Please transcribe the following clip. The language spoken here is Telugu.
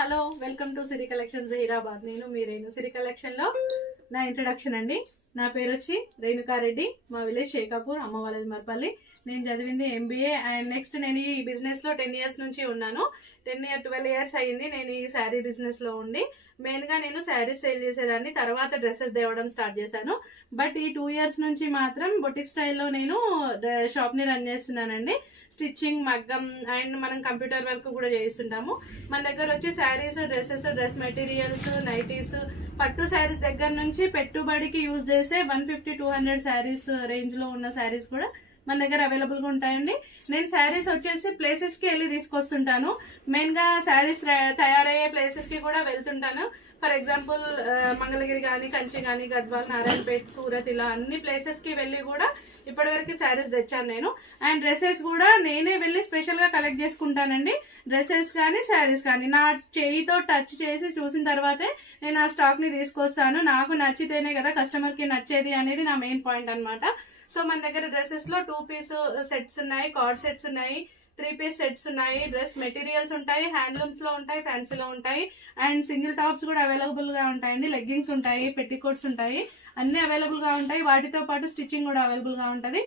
Hello welcome to Siri collections Hyderabad. నేను మీ రేణు. సిరి కలెక్షన్ లో నా ఇంట్రడక్షన్ అండి. నా పేరు వచ్చి రేణుకారెడ్డి. మా విలేజ్ షేకాపూర్, అమ్మ వాళ్ళది మర్పల్లి. నేను చదివింది ఎంబీఏ. అండ్ నెక్స్ట్ నేను ఈ బిజినెస్ లో 10 years నుంచి ఉన్నాను. 12 years అయ్యింది నేను ఈ శారీ బిజినెస్ లో ఉండి. మెయిన్ గా నేను శారీస్ సేల్ చేసేదాన్ని, తర్వాత డ్రెస్సెస్ తేవడం స్టార్ట్ చేశాను. బట్ ఈ 2 years నుంచి మాత్రం బొటిక్ స్టైల్లో నేను షాప్ ని రన్ చేస్తున్నానండి. స్టిచ్చింగ్, మగ్గం అండ్ మనం కంప్యూటర్ వర్క్ కూడా చేస్తుంటాము. మన దగ్గర వచ్చి saris, dresses, dress materials, nighties, పట్టు శారీస్ దగ్గర నుంచి పెట్టుబడికి యూజ్ చేసే 150-200 శారీస్ రేంజ్ లో ఉన్న శారీస్ కూడా మన దగ్గర అవైలబుల్ గా ఉంటాయండి. నేను శారీస్ వచ్చేసి ప్లేసెస్ కి వెళ్ళి తీసుకొస్తుంటాను. మెయిన్ గా శారీస్ తయారయ్యే ప్లేసెస్ కి కూడా వెళ్తుంటాను. ఫర్ ఎగ్జాంపుల్ మంగళగిరి కానీ, కంచి కానీ, గద్వాల్, నారాయణపేట్, సూరత్, ఇలా అన్ని ప్లేసెస్ కి వెళ్ళి కూడా ఇప్పటివరకు శారీస్ తెచ్చాను నేను. అండ్ డ్రెస్సెస్ కూడా నేనే వెళ్ళి స్పెషల్ గా కలెక్ట్ చేసుకుంటానండి. డ్రెస్సెస్ కానీ, శారీస్ కానీ నా చేయితో టచ్ చేసి చూసిన తర్వాతే నేను ఆ స్టాక్ ని తీసుకొస్తాను. నాకు నచ్చితేనే కదా కస్టమర్ కి నచ్చేది అనేది నా మెయిన్ పాయింట్ అనమాట. సో మన దగ్గర డ్రెస్సెస్ లో 2 piece సెట్స్ ఉన్నాయి, కార్డ్ సెట్స్ ఉన్నాయి, 3 piece సెట్స్ ఉన్నాయి, డ్రెస్ మెటీరియల్స్ ఉంటాయి, హ్యాండ్లూమ్స్ లో ఉంటాయి, ఫ్యాన్సీలో ఉంటాయి, అండ్ సింగిల్ టాప్స్ కూడా అవైలబుల్ గా ఉంటాయండి. లెగ్గింగ్స్ ఉంటాయి, పెట్టికోట్స్ ఉంటాయి, అన్ని అవైలబుల్ గా ఉంటాయి. వాటితో పాటు స్టిచ్చింగ్ కూడా అవైలబుల్ గా ఉంటది.